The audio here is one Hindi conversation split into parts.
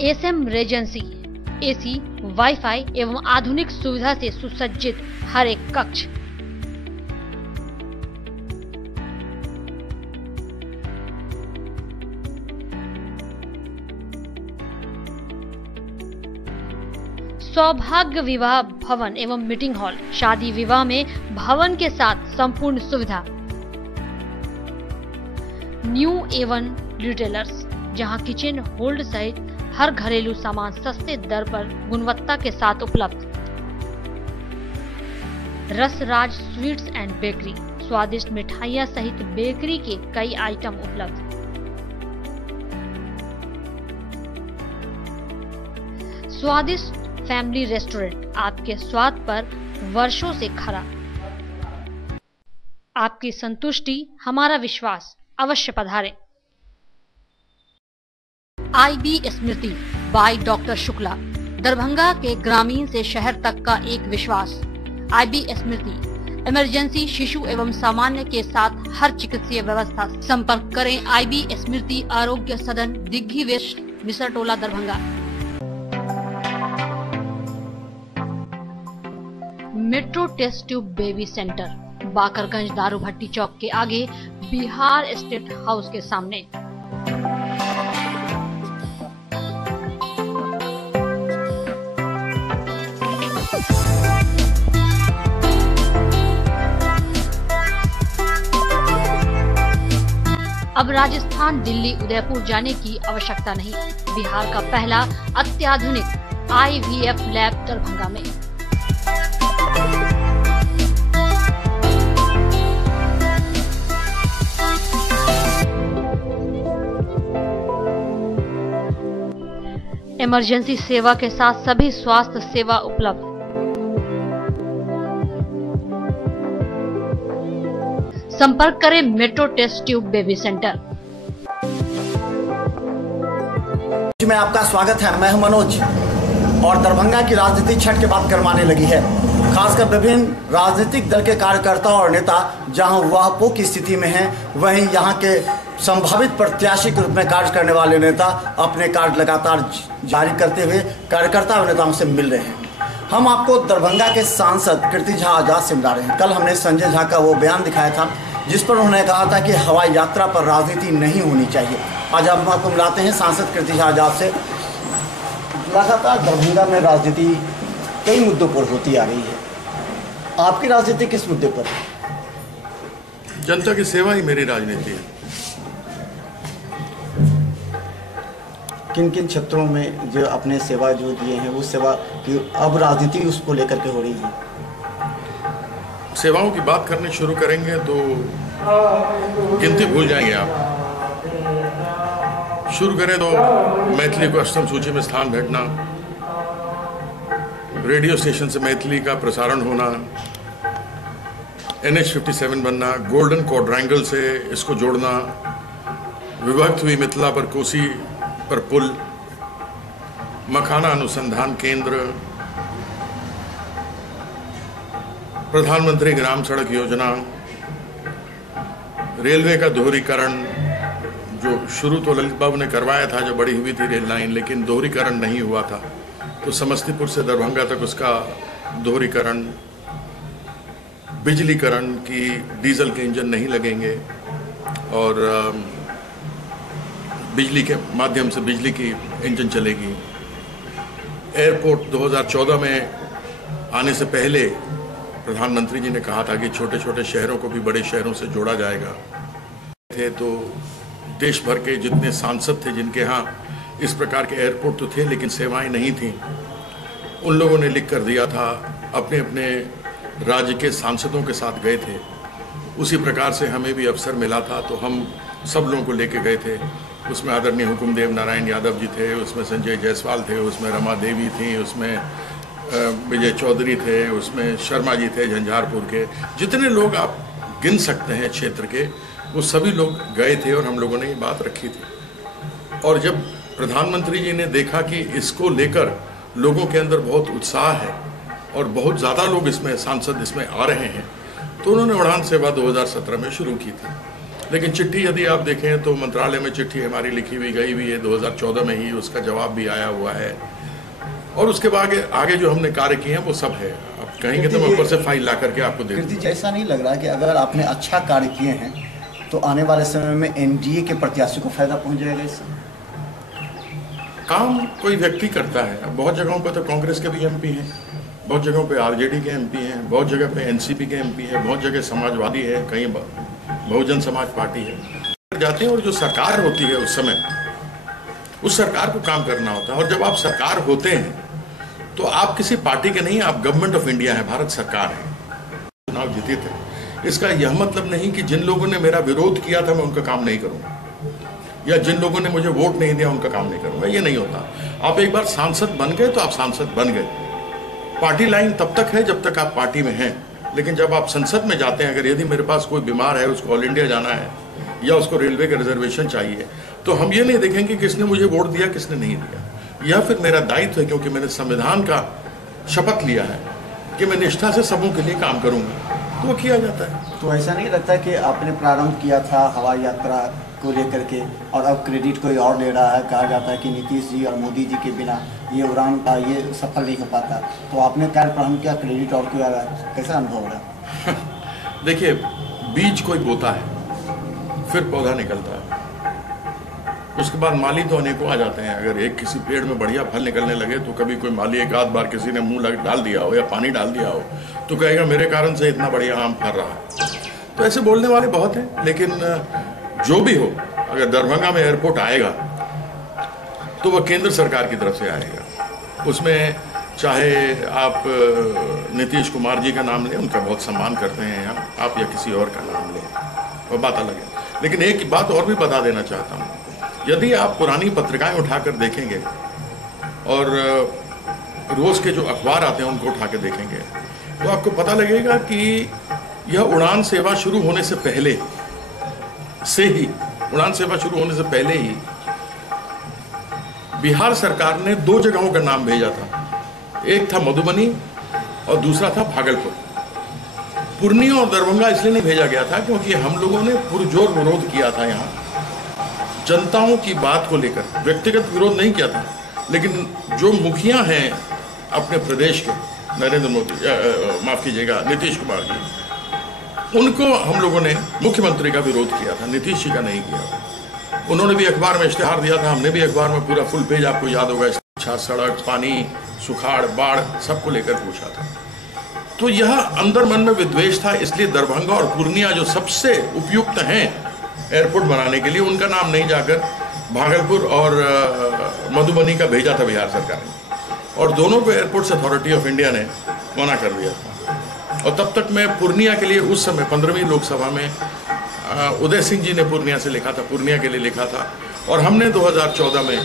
एसएम रेजेंसी एसी, वाईफाई एवं आधुनिक सुविधा से सुसज्जित हर एक कक्ष। सौभाग्य विवाह भवन एवं मीटिंग हॉल, शादी विवाह में भवन के साथ संपूर्ण सुविधा। न्यू एवन रिटेलर्स, जहां किचन होल्ड सहित हर घरेलू सामान सस्ते दर पर गुणवत्ता के साथ उपलब्ध। रसराज स्वीट्स एंड बेकरी, स्वादिष्ट मिठाइयां सहित बेकरी के कई आइटम उपलब्ध। स्वादिष्ट फैमिली रेस्टोरेंट, आपके स्वाद पर वर्षों से खरा। आपकी संतुष्टि हमारा विश्वास, अवश्य पधारें। IB Smriti by doctor Shukla, Darbhanga के ग्रामीण से शहर तक का एक विश्वास। IB स्मृति इमरजेंसी, शिशु एवं सामान्य के साथ हर चिकित्सीय व्यवस्था। संपर्क करें IB स्मृति आरोग्य सदन, Digghi west, Misar Tola, Darbhanga. Metro test tube baby centre, Bakarganj Daru Bhatti चौक के आगे, बिहार स्टेट हाउस के सामने। अब राजस्थान, दिल्ली, उदयपुर जाने की आवश्यकता नहीं। बिहार का पहला अत्याधुनिक IVF लैब दरभंगा में। इमरजेंसी सेवा के साथ सभी स्वास्थ्य सेवा उपलब्ध। संपर्क करें metro test tube baby centre. में आपका स्वागत है। मैं हूं मनोज और दरभंगा की राजनीति छठ के बाद गरमाने लगी है। खासकर विभिन्न राजनीतिक दल के कार्यकर्ता और नेता जहां वाहपो की स्थिति में हैं, वहीं यहां के संभावित प्रत्याशी के रूप में कार्य करने वाले नेता अपने कार्य लगातार जारी करते हुए कार्यकर्ता और नेताओं से मिल रहे हैं। हम आपको दरभंगा के सांसद कीर्ति झा आजाद से मिला रहे हैं। कल हमने संजय झा का वो बयान दिखाया था जिस पर उन्होंने कहा था कि हवाई यात्रा पर राजनीति नहीं होनी चाहिए। आज हम आपको मिलाते हैं सांसद कीर्ति झा आजाद से। लगातार दरभंगा में राजनीति कई मुद्दों पर होती आ रही है, आपकी राजनीति किस मुद्दे पर? जनता की सेवा ही मेरी राजनीति है। किन किन क्षेत्रों में जो अपने सेवा जो दिए हैं वो सेवा की अब राजनीति उसको लेकर के हो रही है? सेवाओं की बात करनी शुरू करेंगे तो गिनती भूल जाएंगे आप। शुरू करें तो मैथिली को अष्टम सूची में स्थान भेटना, रेडियो स्टेशन से मैथिली का प्रसारण होना, NH57 बनना, गोल्डन क्वाड्रेंगल से इसको जोड़ना, विभक्त हुई मिथिला पर कोसी पर पुल, मखाना अनुसंधान केंद्र, प्रधानमंत्री ग्राम सड़क योजना, रेलवे का दोहरीकरण, जो शुरू तो ललित बाबू ने करवाया था जब बड़ी हुई थी रेल लाइन, लेकिन दोहरीकरण नहीं हुआ था, तो समस्तीपुर से दरभंगा तक उसका दोहरीकरण, बिजलीकरण की डीजल के इंजन नहीं लगेंगे और बिजली के माध्यम से बिजली की इंजन चलेगी। एयरपोर्ट 2014 में आने से पहले प्रधानमंत्री जी ने कहा था कि छोटे छोटे शहरों को भी बड़े शहरों से जोड़ा जाएगा। थे तो देश भर के जितने सांसद थे जिनके यहाँ इस प्रकार के एयरपोर्ट तो थे लेकिन सेवाएं नहीं थीं, उन लोगों ने लिख कर दिया था, अपने अपने राज्य के सांसदों के साथ गए थे। उसी प्रकार से हमें भी अवसर मिला था तो हम सब लोगों को लेके गए थे। उसमें आदरणीय हुकुमदेव नारायण यादव जी थे, उसमें संजय जायसवाल थे, उसमें रमा देवी थी, उसमें विजय चौधरी थे, उसमें शर्मा जी थे झंझारपुर के। जितने लोग आप गिन सकते हैं क्षेत्र के, वो सभी लोग गए थे और हम लोगों ने ये बात रखी थी। और जब प्रधानमंत्री जी ने देखा कि इसको लेकर लोगों के अंदर बहुत उत्साह है और बहुत ज़्यादा लोग इसमें सांसद इसमें आ रहे हैं, तो उन्होंने उड़ान सेवा 2017 में शुरू की थी। लेकिन चिट्ठी यदि आप देखें तो मंत्रालय में चिट्ठी हमारी लिखी हुई गई हुई है 2014 में ही, उसका जवाब भी आया हुआ है। और उसके बाद आगे जो हमने कार्य किए हैं वो सब है। आप कहेंगे तो मैं ऊपर से फाइल ला करके आपको दे दूँ। ऐसा नहीं लग रहा कि अगर आपने अच्छा कार्य किए हैं तो आने वाले समय में एनडीए के प्रत्याशी को फायदा पहुंच जाएगा इससे? काम कोई व्यक्ति करता है। बहुत जगहों पर तो कांग्रेस के भी एमपी हैं, बहुत जगहों पे आरजेडी के एमपी हैं, बहुत जगह पे एनसीपी के एमपी हैं, बहुत जगह समाजवादी है, कहीं बहुजन समाज पार्टी है। जाते हैं और जो सरकार होती है उस समय उस सरकार को काम करना होता है। और जब आप सरकार होते हैं तो आप किसी पार्टी के नहीं, आप गवर्नमेंट ऑफ इंडिया है, भारत सरकार है। चुनाव जीते थे, इसका यह मतलब नहीं कि जिन लोगों ने मेरा विरोध किया था मैं उनका काम नहीं करूँगा, या जिन लोगों ने मुझे वोट नहीं दिया उनका काम नहीं करूँगा। ये नहीं होता। आप एक बार सांसद बन गए तो आप सांसद बन गए। पार्टी लाइन तब तक है जब तक आप पार्टी में हैं, लेकिन जब आप संसद में जाते हैं, अगर यदि मेरे पास कोई बीमार है, उसको ऑल इंडिया जाना है या उसको रेलवे का रिजर्वेशन चाहिए, तो हम ये नहीं देखेंगे किसने मुझे वोट दिया किसने नहीं दिया। यह फिर मेरा दायित्व है, क्योंकि मैंने संविधान का शपथ लिया है कि मैं निष्ठा से सबों के लिए काम करूंगा, तो वो किया जाता है। तो ऐसा नहीं लगता कि आपने प्रारंभ किया था हवाई यात्रा को लेकर के और अब क्रेडिट कोई और ले रहा है? कहा जाता है कि नीतीश जी और मोदी जी के बिना ये उड़ान का ये सफल नहीं हो पाता, तो आपने कार्य प्रारंभ किया, क्रेडिट और कोई आ रहा है, कैसा अनुभव हो रहा है? देखिए, बीज कोई बोता है, फिर पौधा निकलता है, उसके बाद माली तो अनेकों आ जाते हैं। अगर एक किसी पेड़ में बढ़िया फल निकलने लगे तो कभी कोई माली एक आध बार किसी ने मुंह डाल दिया हो या पानी डाल दिया हो तो कहेगा मेरे कारण से इतना बढ़िया आम फल रहा है। तो ऐसे बोलने वाले बहुत हैं, लेकिन जो भी हो, अगर दरभंगा में एयरपोर्ट आएगा तो वह केंद्र सरकार की तरफ से आएगा। उसमें चाहे आप नीतीश कुमार जी का नाम लें, उनका बहुत सम्मान करते हैं यहाँ, आप या किसी और का नाम लें, वह बात अलग है। लेकिन एक बात और भी बता देना चाहता हूँ, यदि आप पुरानी पत्रिकाएं उठाकर देखेंगे और रोज़ के जो अखबार आते हैं उनको उठा के देखेंगे तो आपको पता लगेगा कि यह उड़ान सेवा शुरू होने से पहले ही बिहार सरकार ने 2 जगहों का नाम भेजा था। एक था मधुबनी और दूसरा था भागलपुर। पूर्णिया और दरभंगा इसलिए नहीं भेजा गया था क्योंकि हम लोगों ने पुरजोर विरोध किया था यहाँ, जनताओं की बात को लेकर। व्यक्तिगत विरोध नहीं किया था, लेकिन जो मुखिया हैं अपने प्रदेश के, नरेंद्र मोदी, माफ कीजिएगा, नीतीश कुमार जी, उनको हम लोगों ने मुख्यमंत्री का विरोध किया था, नीतीश जी का नहीं किया। उन्होंने भी अखबार में इश्तेहार दिया था, हमने भी अखबार में पूरा फुल पेज, आपको याद होगा, अच्छा सड़क, पानी, सुखाड़, बाढ़ सबको लेकर पूछा था। तो यह अंदर मन में विद्वेष था, इसलिए दरभंगा और पूर्णिया जो सबसे उपयुक्त हैं एयरपोर्ट बनाने के लिए, उनका नाम नहीं जाकर भागलपुर और मधुबनी का भेजा था बिहार सरकार ने, और दोनों को एयरपोर्ट्स अथॉरिटी ऑफ इंडिया ने मना कर दिया था। और तब तक मैं पूर्णिया के लिए उस समय 15वीं लोकसभा में उदय सिंह जी ने पूर्णिया से लिखा था, पूर्णिया के लिए लिखा था, और हमने 2014 में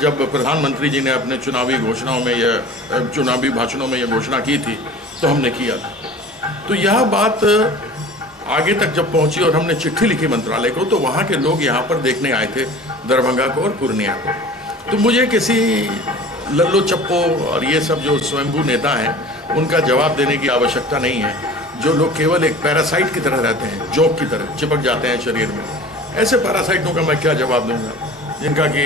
जब प्रधानमंत्री जी ने अपने चुनावी घोषणाओं में या चुनावी भाषणों में यह घोषणा की थी तो हमने किया था। तो यह बात आगे तक जब पहुंची और हमने चिट्ठी लिखी मंत्रालय को, तो वहाँ के लोग यहाँ पर देखने आए थे दरभंगा को और पूर्णिया को। तो मुझे किसी लल्लो चप्पो और ये सब जो स्वयंभू नेता हैं उनका जवाब देने की आवश्यकता नहीं है। जो लोग केवल एक पैरासाइट की तरह रहते हैं, जोक की तरह चिपक जाते हैं शरीर में, ऐसे पैरासाइटों का मैं क्या जवाब दूंगा, जिनका कि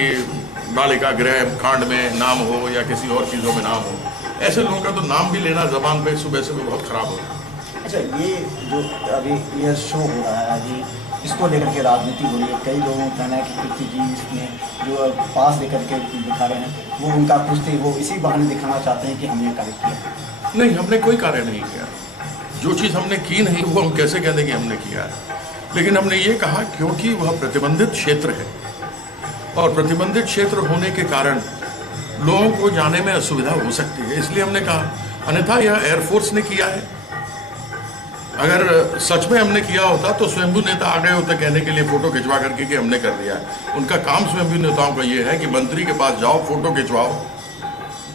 बालिका गृह कांड में नाम हो या किसी और चीज़ों में नाम हो। ऐसे लोगों का तो नाम भी लेना जबान पे सुबह सुबह बहुत खराब होता है। अच्छा, ये जो अभी ये शो हो रहा है अभी, इसको लेकर के राजनीति हो रही है, कई लोगों का कहना है कि कीर्ति जी इसमें जो पास लेकर के दिखा रहे हैं वो उनका कुछ थे, वो इसी बहाने दिखाना चाहते हैं कि हमने कार्य किया। नहीं, हमने कोई कार्य नहीं किया। जो चीज़ हमने की नहीं वो हम कैसे कह दें कि हमने किया है। लेकिन हमने ये कहा क्योंकि वह प्रतिबंधित क्षेत्र है और प्रतिबंधित क्षेत्र होने के कारण लोगों को जाने में असुविधा हो सकती है, इसलिए हमने कहा। अन्यथा यह एयरफोर्स ने किया है। अगर सच में हमने किया होता तो स्वयंभू नेता आ गए होते कहने के लिए फोटो खिंचवा करके कि हमने कर दिया है। उनका काम स्वयंभू नेताओं का ये है कि मंत्री के पास जाओ, फोटो खिंचवाओ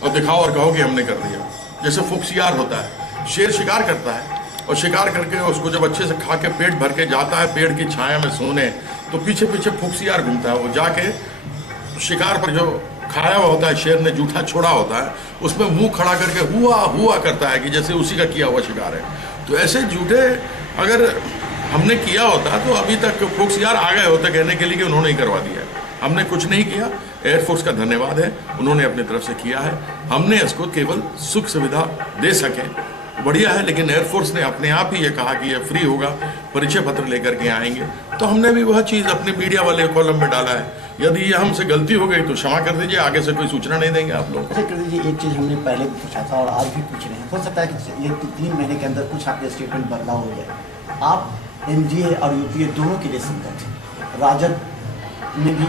और दिखाओ और कहो कि हमने कर दिया। जैसे फुक्सियार होता है, शेर शिकार करता है और शिकार करके उसको जब अच्छे से खा के पेट भर के जाता है पेड़ की छाया में सोने, तो पीछे पीछे फुक्सियार घूमता है। वो जाके शिकार पर जो खाया हुआ होता है, शेर ने जूठा छोड़ा होता है, उसमें मुंह खड़ा करके हुआ हुआ करता है कि जैसे उसी का किया हुआ शिकार है। तो ऐसे झूठे अगर हमने किया होता तो अभी तक फोक्स यार आ गए होते कहने के लिए कि उन्होंने ही करवा दिया। हमने कुछ नहीं किया, एयरफोर्स का धन्यवाद है, उन्होंने अपनी तरफ से किया है। हमने इसको केवल सुख सुविधा दे सके, बढ़िया है। लेकिन एयरफोर्स ने अपने आप ही ये कहा कि ये फ्री होगा, परिचय पत्र लेकर के आएंगे, तो हमने भी वह चीज़ अपने मीडिया वाले कॉलम में डाला है। यदि ये हमसे गलती हो गई तो क्षमा कर दीजिए, आगे से कोई सूचना नहीं देंगे आप लोग। कर दीजिए, एक चीज़ हमने पहले भी पूछा था और आज भी पूछ रहे हैं, हो सकता है कि ये 3 महीने के अंदर कुछ आपके स्टेटमेंट बदलाव हो गया। आप एनडीए और यूपीए दोनों के लिए संकट है, राजद में भी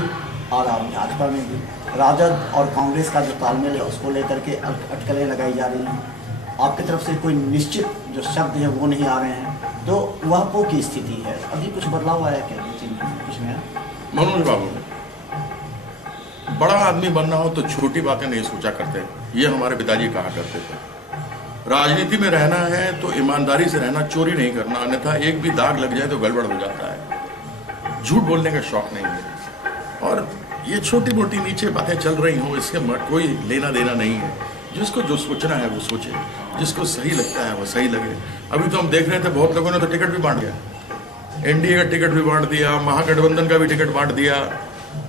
और आप भाजपा में भी। राजद और कांग्रेस का जो तालमेल है उसको लेकर के अटकलें लगाई जा रही हैं। आपकी तरफ से कोई निश्चित जो शब्द है वो नहीं आ रहे हैं, तो वह पो की स्थिति है। अभी कुछ बदलाव आया क्या कुछ में? मनोज बाबू, बड़ा आदमी बनना हो तो छोटी बातें नहीं सोचा करते, ये हमारे पिताजी कहा करते थे। राजनीति में रहना है तो ईमानदारी से रहना, चोरी नहीं करना, अन्यथा एक भी दाग लग जाए तो गड़बड़ हो जाता है। झूठ बोलने का शौक नहीं है, और ये छोटी मोटी नीचे बातें चल रही हों इससे कोई लेना देना नहीं है। जिसको जो सोचना है वो सोचे, जिसको सही लगता है वो सही लगे। अभी तो हम देख रहे थे बहुत लोगों ने तो टिकट भी बांट दिया, एनडीए का टिकट भी बांट दिया, महागठबंधन का भी टिकट बांट दिया,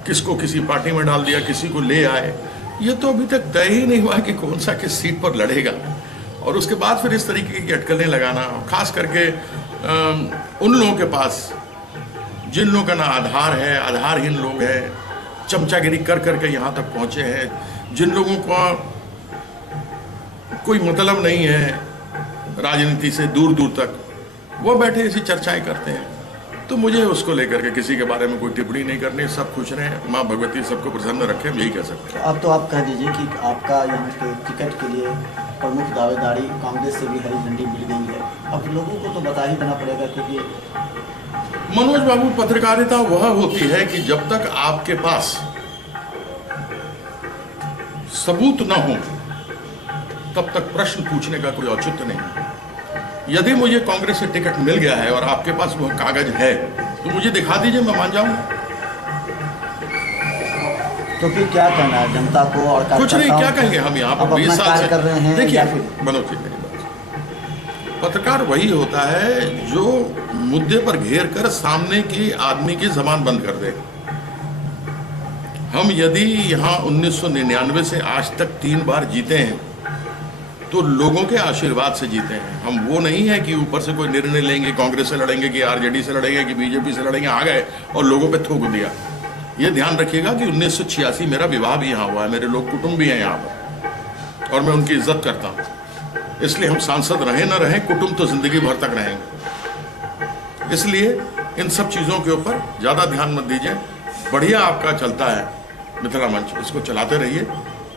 किसको किसी पार्टी में डाल दिया, किसी को ले आए। ये तो अभी तक तय ही नहीं हुआ कि कौन सा किस सीट पर लड़ेगा, और उसके बाद फिर इस तरीके की अटकलें लगाना, खास करके उन लोगों के पास जिन लोगों का ना आधार है, आधारहीन लोग हैं, चमचागिरी कर करके यहाँ तक पहुँचे हैं, जिन लोगों का कोई मतलब नहीं है राजनीति से दूर दूर तक, वो बैठे ऐसी चर्चाएं करते हैं। तो मुझे उसको लेकर के किसी के बारे में कोई टिप्पणी नहीं करनी। सब खुश रहें, माँ भगवती सबको प्रसन्न रखें, यही कह सकते हैं। अब तो आप कह दीजिए कि आपका यहाँ के टिकट के लिए प्रमुख दावेदारी कांग्रेस से भी हरी झंडी मिल गई है। अब लोगों को तो बता ही देना पड़ेगा, क्योंकि मनोज बाबू, पत्रकारिता वह होती है कि जब तक आपके पास सबूत न हो तब तक प्रश्न पूछने का कोई औचित्य नहीं है। यदि मुझे कांग्रेस से टिकट मिल गया है और आपके पास वह कागज है तो मुझे दिखा दीजिए, मैं मान जाऊंगा। तो फिर क्या कहना है जनता को? और कुछ नहीं, क्या कहेंगे हम यहाँ पर 20 साल से कर रहे हैं। देखिए मनोज जी, मेरी बात, पत्रकार वही होता है जो मुद्दे पर घेर कर सामने की आदमी की जबान बंद कर दे। हम यदि यहाँ 1999 से आज तक 3 बार जीते हैं तो लोगों के आशीर्वाद से जीते हैं। हम वो नहीं है कि ऊपर से कोई निर्णय लेंगे, कांग्रेस से लड़ेंगे कि आरजेडी से लड़ेंगे कि बीजेपी से लड़ेंगे, आ गए और लोगों पे थूक दिया। ये ध्यान रखिएगा कि 1986 मेरा विवाह भी यहाँ हुआ है, मेरे लोग कुटुंब भी हैं यहाँ पर, और मैं उनकी इज्जत करता हूँ। इसलिए हम सांसद रहें न रहें, कुटुंब तो जिंदगी भर तक रहेंगे। इसलिए इन सब चीज़ों के ऊपर ज़्यादा ध्यान मत दीजिए। बढ़िया आपका चलता है मिथिला मंच, इसको चलाते रहिए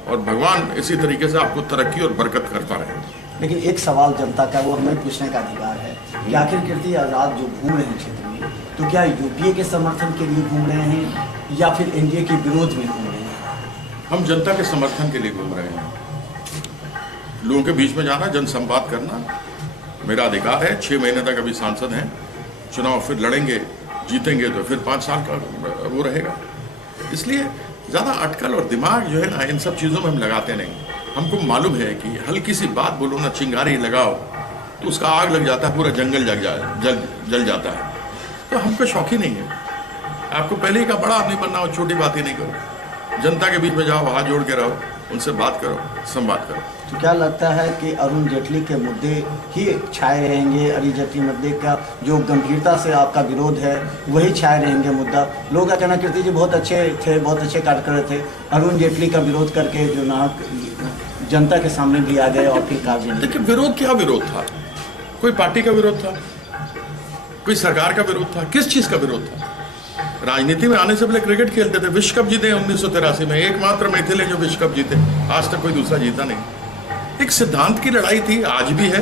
और भगवान इसी तरीके से आपको तरक्की और बरकत करता रहे। लेकिन एक सवाल जनता का, वो हमें पूछने का अधिकार है कि आखिर कीर्ति आजाद जो घूम रहे हैं क्षेत्र में, तो क्या यूपीए के समर्थन के लिए घूम रहे हैं या फिर एनडीए के विरोध में घूम रहे हैं? हम जनता के समर्थन के लिए घूम रहे हैं। लोगों के बीच में जाना, जनसंवाद करना मेरा अधिकार है। 6 महीने तक अभी सांसद हैं, चुनाव फिर लड़ेंगे, जीतेंगे तो फिर 5 साल का वो रहेगा। इसलिए ज़्यादा अटकल और दिमाग जो है ना, इन सब चीज़ों में हम लगाते नहीं। हमको मालूम है कि हल्की सी बात बोलो ना, चिंगारी लगाओ तो उसका आग लग जाता है, पूरा जंगल जल जाता है। तो हमको शौक ही नहीं है। आपको पहले ही का बड़ा आदमी बनना हो, छोटी बात ही नहीं करो। जनता के बीच में जाओ, हाथ जोड़ के रहो, उनसे बात करो, संवाद करो। तो क्या लगता है कि अरुण जेटली के मुद्दे ही छाए रहेंगे? अरुण जेटली मुद्दे का जो गंभीरता से आपका विरोध है वही छाए रहेंगे मुद्दा? लोग का कहना, कीर्ति जी बहुत अच्छे थे, बहुत अच्छे कार्य कर रहे थे, अरुण जेटली का विरोध करके जो ना जनता के सामने भी आ गए और फिर कार्य नहीं। देखिए, विरोध क्या विरोध था? कोई पार्टी का विरोध था, कोई सरकार का विरोध था, किस चीज़ का विरोध था? राजनीति में आने से पहले क्रिकेट खेलते थे, विश्व कप जीते 1983 में, एकमात्र मैथिल है जो विश्व कप जीते, आज तक कोई दूसरा जीता नहीं। एक सिद्धांत की लड़ाई थी, आज भी है।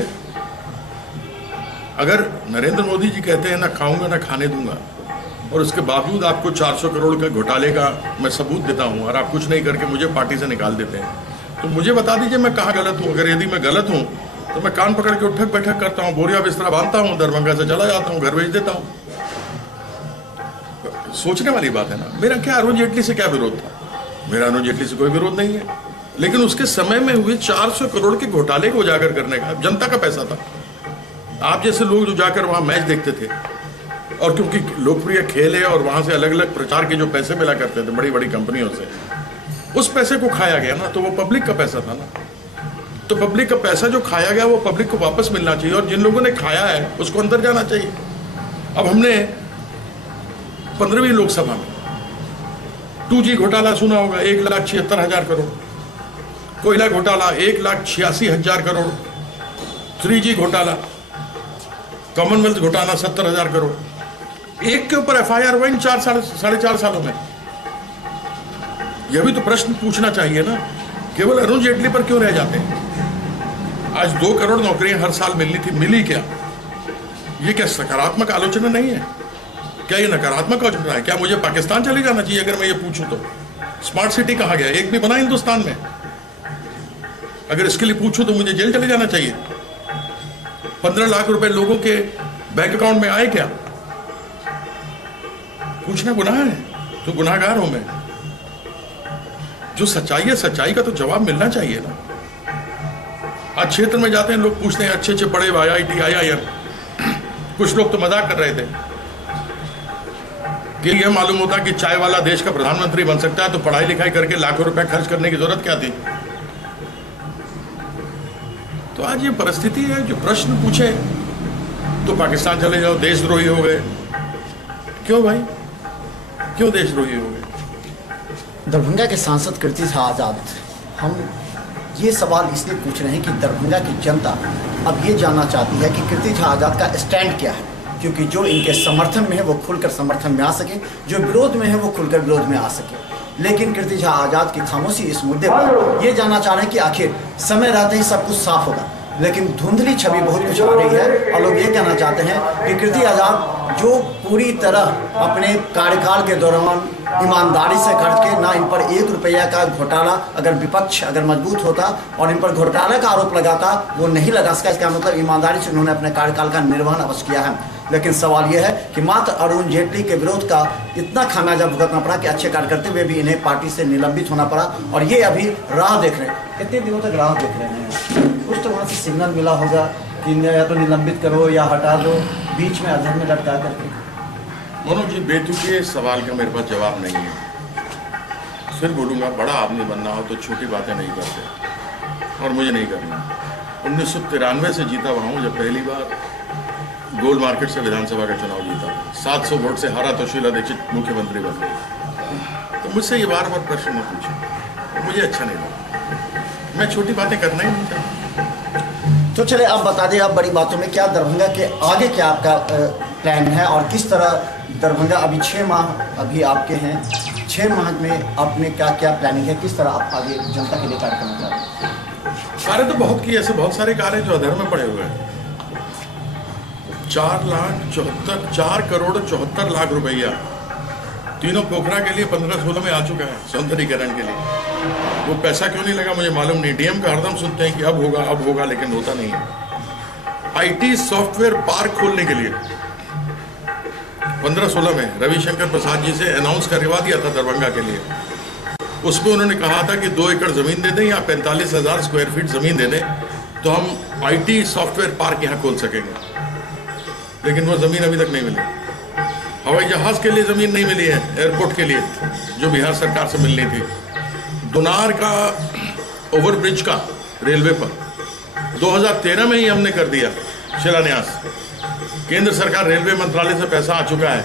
अगर नरेंद्र मोदी जी कहते हैं ना खाऊंगा ना खाने दूंगा, और उसके बावजूद आपको 400 करोड़ के घोटाले का मैं सबूत देता हूं और आप कुछ नहीं करके मुझे पार्टी से निकाल देते हैं, तो मुझे बता दीजिए मैं कहाँ गलत हूँ। अगर यदि मैं गलत हूँ तो मैं कान पकड़ के उठक बैठक करता हूँ, बोरिया बिस्तरा बांधता हूँ, दरभंगा से चला जाता हूँ, घर भेज देता हूँ। सोचने वाली बात है ना। मेरा क्या अरुण जेटली से क्या विरोध था? मेरा अरुण जेटली से कोई विरोध नहीं है, लेकिन उसके समय में हुए 400 करोड़ के घोटाले को उजागर करने का, जनता का पैसा था। आप जैसे लोग जो जाकर वहां मैच देखते थे, और क्योंकि लोकप्रिय खेल है और वहाँ से अलग अलग प्रचार के जो पैसे मिला करते थे बड़ी बड़ी कंपनियों से, उस पैसे को खाया गया ना, तो वो पब्लिक का पैसा था ना। तो पब्लिक का पैसा जो खाया गया वो पब्लिक को वापस मिलना चाहिए, और जिन लोगों ने खाया है उसको अंदर जाना चाहिए। अब हमने 15वीं लोकसभा में 2G घोटाला सुना होगा, 1,76,000 करोड़, कोयला घोटाला 1,86,000 करोड़, 3G घोटाला, कॉमनवेल्थ घोटाला 70,000 करोड़, एक के ऊपर FIR हुआ इन 4-4.5 सालों में। यह भी तो प्रश्न पूछना चाहिए ना, केवल अरुण जेटली पर क्यों रह जाते हैं? आज 2 करोड़ नौकरियां हर साल मिलनी थी, मिली क्या? ये क्या सकारात्मक आलोचना नहीं है? क्या ये नकारात्मक आलोचना है? क्या मुझे पाकिस्तान चले जाना चाहिए अगर मैं ये पूछूं तो? स्मार्ट सिटी कहा गया, एक भी बना हिंदुस्तान में? अगर इसके लिए पूछूं तो मुझे जेल चले जाना चाहिए? 15 लाख रुपए लोगों के बैंक अकाउंट में आए क्या? पूछना गुनाह है? तो गुनाहगार हूं मैं। जो सच्चाई है, सच्चाई का तो जवाब मिलना चाहिए ना। आज क्षेत्र में जाते हैं, लोग पूछते हैं अच्छे अच्छे पढ़े IIT IIM, कुछ लोग तो मजाक कर रहे थे कि यह मालूम होता कि चाय वाला देश का प्रधानमंत्री बन सकता है तो पढ़ाई लिखाई करके लाखों रुपए खर्च करने की जरूरत क्या थी? तो आज ये परिस्थिति है। जो प्रश्न पूछे तो पाकिस्तान चले जाओ, देशद्रोही हो गए। क्यों भाई, क्यों देशद्रोही हो गए? दरभंगा के सांसद कीर्ति झा आजाद, हम ये सवाल इसलिए पूछ रहे हैं कि दरभंगा की जनता अब ये जानना चाहती है कि कीर्ति झा आजाद का स्टैंड क्या है, क्योंकि जो इनके समर्थन में है वो खुलकर समर्थन में आ सके, जो विरोध में है वो खुलकर विरोध में आ सके। लेकिन कीर्ति झा आजाद की खामोशी इस मुद्दे पर ये जानना चाह रहे हैं कि आखिर समय रहते ही सब कुछ साफ होगा, लेकिन धुंधली छवि बहुत कुछ आ रही है। और लोग ये कहना चाहते हैं कि कीर्ति आजाद जो पूरी तरह अपने कार्यकाल के दौरान ईमानदारी से खर्च के, ना इन पर 1 रुपया का घोटाला, अगर विपक्ष अगर मजबूत होता और इन पर घोटाला का आरोप लगाता, वो नहीं लगा सका। इसका मतलब ईमानदारी से उन्होंने अपने कार्यकाल का निर्वहन अवश्य किया है। लेकिन सवाल यह है कि मात्र अरुण जेटली के विरोध का इतना खामियाजा भुगतना पड़ा कि अच्छे कार्य करते हुए भी इन्हें पार्टी से निलंबित होना पड़ा, और ये अभी राह देख रहे हैं। कितने दिनों तक राह देख रहे हैं? कुछ तो वहाँ से सिग्नल मिला होगा कि या तो निलंबित करो या हटा दो, बीच में अधर में लटका करके। मनोज जी, बेतुके सवाल का मेरे पास जवाब नहीं है। फिर बोलूँगा, बड़ा आदमी बनना हो तो छोटी बातें नहीं करते, और मुझे नहीं करना। 1993 से जीता हुआ हूँ, जब पहली बार गोल मार्केट से विधानसभा का चुनाव जीता, 700 वोट से हारा तो शीला दीक्षित मुख्यमंत्री बन गई। तो मुझसे ये बार बार प्रश्न न पूछे, मुझे अच्छा नहीं लगा। मैं छोटी बातें करना ही नहीं चाहता। तो चले आप बता दें, आप बड़ी बातों में क्या दरभंगा के आगे क्या आपका प्लान है, और किस तरह दरभंगा अभी 6 माह अभी आपके हैं, 6 माह में आपने क्या क्या प्लानिंग है, किस तरह आप आगे जनता के लिए कार्य करना चाहते हैं? कार्य तो बहुत किए, ऐसे बहुत सारे कार्य जो अधर में पड़े हुए हैं। 4 करोड़ 74 लाख रुपया तीनों पोखरा के लिए 15-16 में आ चुका है, सौंदर्यीकरण के लिए। वो पैसा क्यों नहीं लगा मुझे मालूम नहीं। DM का हरदम सुनते हैं कि अब होगा, लेकिन होता नहीं है। IT सॉफ्टवेयर पार्क खोलने के लिए 15-16 में रविशंकर प्रसाद जी से अनाउंस करवा दिया था दरभंगा के लिए। उसमें उन्होंने कहा था कि 2 एकड़ जमीन दे दें या 45,000 स्क्वायर फीट जमीन दे दें तो हम IT सॉफ्टवेयर पार्क यहाँ खोल सकेंगे। लेकिन वो जमीन अभी तक नहीं मिली। हवाई जहाज के लिए जमीन नहीं मिली है, एयरपोर्ट के लिए, जो बिहार सरकार से मिलनी थी। दोनार का ओवरब्रिज का रेलवे पर 2013 में ही हमने कर दिया शिलान्यास। केंद्र सरकार रेलवे मंत्रालय से पैसा आ चुका है,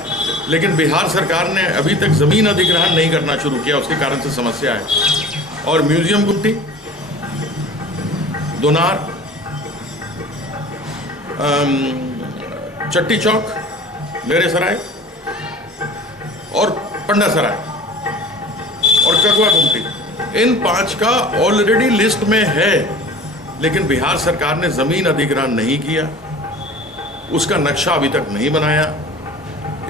लेकिन बिहार सरकार ने अभी तक जमीन अधिग्रहण नहीं करना शुरू किया, उसके कारण से समस्या है। और म्यूजियम गुमटी, दोनार, चट्टी चौक, लेरे सराय और पंडा सराय और कगवा गुमटी, इन 5 का ऑलरेडी लिस्ट में है, लेकिन बिहार सरकार ने जमीन अधिग्रहण नहीं किया, उसका नक्शा अभी तक नहीं बनाया।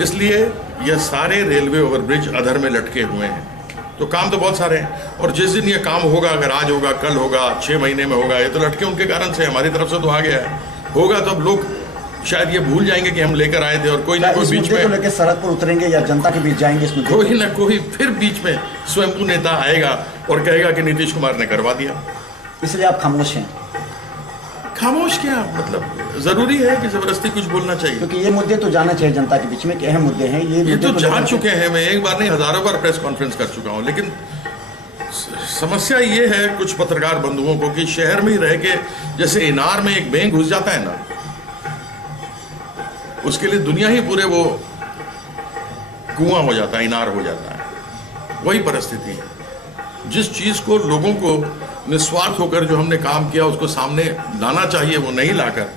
इसलिए यह सारे रेलवे ओवरब्रिज अधर में लटके हुए हैं। तो काम तो बहुत सारे हैं, और जिस दिन ये काम होगा, अगर आज होगा, कल होगा, 6 महीने में होगा, ये तो लटके उनके कारण से, हमारी तरफ से तो आ गया है। होगा तो अब लोग शायद ये भूल जाएंगे कि हम लेकर आए थे, और कोई ना कोई बीच में लेकर सड़क पर उतरेंगे या जनता के बीच जाएंगे, इसमें कोई ना कोई फिर बीच में स्वयंभू नेता आएगा और कहेगा कि नीतीश कुमार ने करवा दिया। इसलिए आप खामोश हैं। खामोश क्या, मतलब जरूरी है कि जबरदस्ती कुछ बोलना चाहिए? क्योंकि ये मुद्दे तो जाना चाहिए जनता के बीच में कि अहम मुद्दे हैं ये तो जान चुके हैं। मैं एक बार नहीं हजारों बार प्रेस कॉन्फ्रेंस कर चुका हूं, लेकिन समस्या ये है कुछ पत्रकार बंधुओं को कि शहर में ही रह के, जैसे इनार में एक बेंग घुस जाता है ना, उसके लिए दुनिया ही पूरे वो कुआं हो जाता है, इनार हो जाता है। वही परिस्थिति है। जिस चीज को लोगों को निस्वार्थ होकर जो हमने काम किया उसको सामने लाना चाहिए, वो नहीं लाकर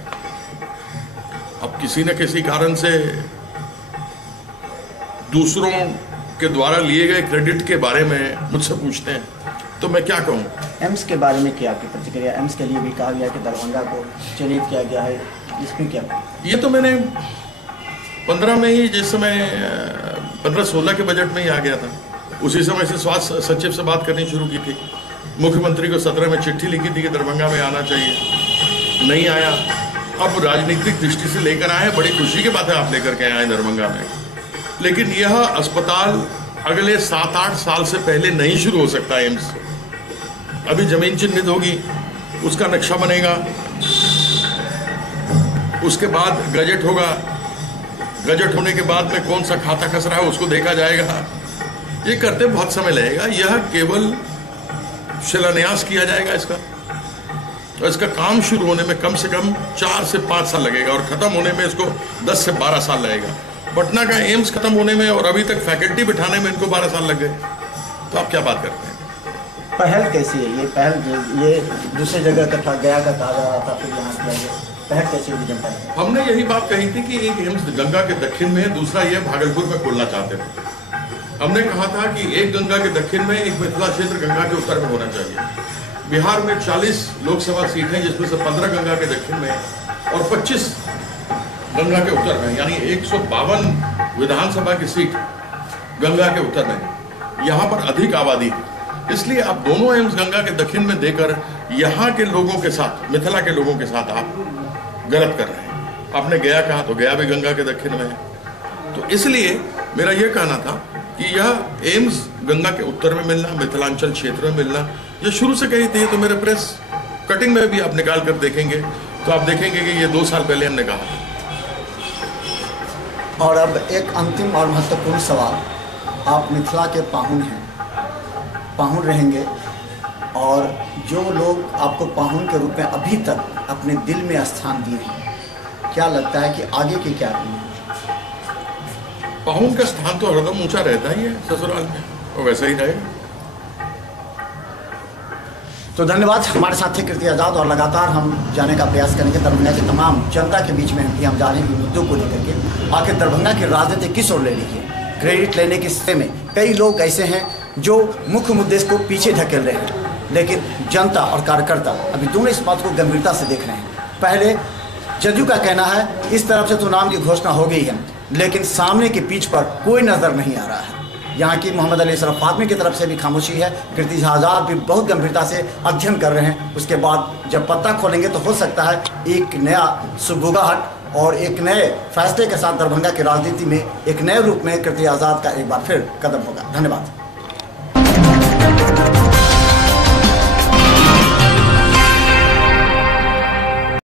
अब किसी न किसी कारण से दूसरों के द्वारा लिए गए क्रेडिट के बारे में मुझसे पूछते हैं, तो मैं क्या कहूँ? एम्स के बारे में क्या आपकी प्रतिक्रिया? एम्स के लिए भी कहा गया कि दरभंगा को चयनित किया गया है, इसमें क्या? ये तो मैंने 15 में ही, जिस समय 15-16 के बजट में ही आ गया था, उसी समय से स्वास्थ्य सचिव से बात करनी शुरू की थी। मुख्यमंत्री को 17 में चिट्ठी लिखी थी कि दरभंगा में आना चाहिए, नहीं आया। अब राजनीतिक दृष्टि से लेकर आए, बड़ी खुशी की बात है आप लेकर के आए दरभंगा में, लेकिन यह अस्पताल अगले 7-8 साल से पहले नहीं शुरू हो सकता। एम्स अभी जमीन चिन्हित होगी, उसका नक्शा बनेगा, उसके बाद गजट होगा, गजट होने के बाद में कौन सा खाता खसरा है उसको देखा जाएगा। ये करते बहुत समय लगेगा। यह केवल शिलान्यास किया जाएगा इसका, और इसका काम शुरू होने में कम से कम 4 से 5 साल लगेगा और खत्म होने में इसको 10 से 12 साल लगेगा। पटना का एम्स खत्म होने में और अभी तक फैकल्टी बिठाने में इनको 12 साल लग गए, तो आप क्या बात करते हैं? पहल कैसी है? ये पहल ये दूसरी जगह का था, गया का कहा जा रहा था, फिर यहाँ किया गया, पहल कैसी होगी जनता की? हमने यही बात कही थी कि एक एम्स गंगा के दक्षिण में, दूसरा ये भागलपुर में खोलना चाहते थे। हमने कहा था कि एक गंगा के दक्षिण में, एक मिथिला क्षेत्र गंगा के उत्तर में होना चाहिए। बिहार में 40 लोकसभा सीट हैं, जिसमें से 15 गंगा के दक्षिण में और 25 गंगा के उत्तर में, यानी 152 विधानसभा की सीट गंगा के उत्तर में। यहाँ पर अधिक आबादी है, इसलिए आप दोनों एम्स गंगा के दक्षिण में देकर यहाँ के लोगों के साथ, मिथिला के लोगों के साथ आप गलत कर रहे हैं। आपने गया कहा तो गया भी गंगा के दक्षिण में है, तो इसलिए मेरा यह कहना था कि यह एम्स गंगा के उत्तर में मिलना, मिथिलांचल क्षेत्र में मिलना, ये शुरू से कही थी। तो मेरे प्रेस कटिंग में भी आप निकाल कर देखेंगे तो आप देखेंगे कि ये 2 साल पहले हमने कहा। और अब एक अंतिम और महत्वपूर्ण सवाल, आप मिथिला के पाहुन हैं, पाहुन रहेंगे, और जो लोग आपको पाहुन के रूप में अभी तक अपने दिल में स्थान दिए हैं, क्या लगता है कि आगे की क्या करनी है? पाहुन का स्थान तो हरदम ऊंचा रहता ही है ससुराल में, और वैसा ही रहेगा। तो धन्यवाद। हमारे साथ थे कीर्ति आज़ाद, और लगातार हम जाने का प्रयास करेंगे दरभंगा के तमाम जनता के बीच में भी हम जा रहे हैं मुद्दों को लेकर के, आखिर दरभंगा की राजनीति किस ओर ले रही है। क्रेडिट लेने के स्थिति में कई लोग ऐसे हैं जो मुख्य मुद्दे को पीछे धकेल रहे हैं, लेकिन जनता और कार्यकर्ता अभी दोनों इस बात को गंभीरता से देख रहे हैं। पहले जदयू का कहना है इस तरफ से तो नाम की घोषणा हो गई है, लेकिन सामने की पीठ पर कोई नजर नहीं आ रहा है। यहाँ की मोहम्मद अली अशरफ फातमी की तरफ से भी खामोशी है। कीर्ति आज़ाद भी बहुत गंभीरता से अध्ययन कर रहे हैं। उसके बाद जब पत्ता खोलेंगे तो हो सकता है एक नया सुगबुगाहट और एक नए फैसले के साथ दरभंगा की राजनीति में एक नए रूप में कीर्ति आज़ाद का एक बार फिर कदम होगा। धन्यवाद।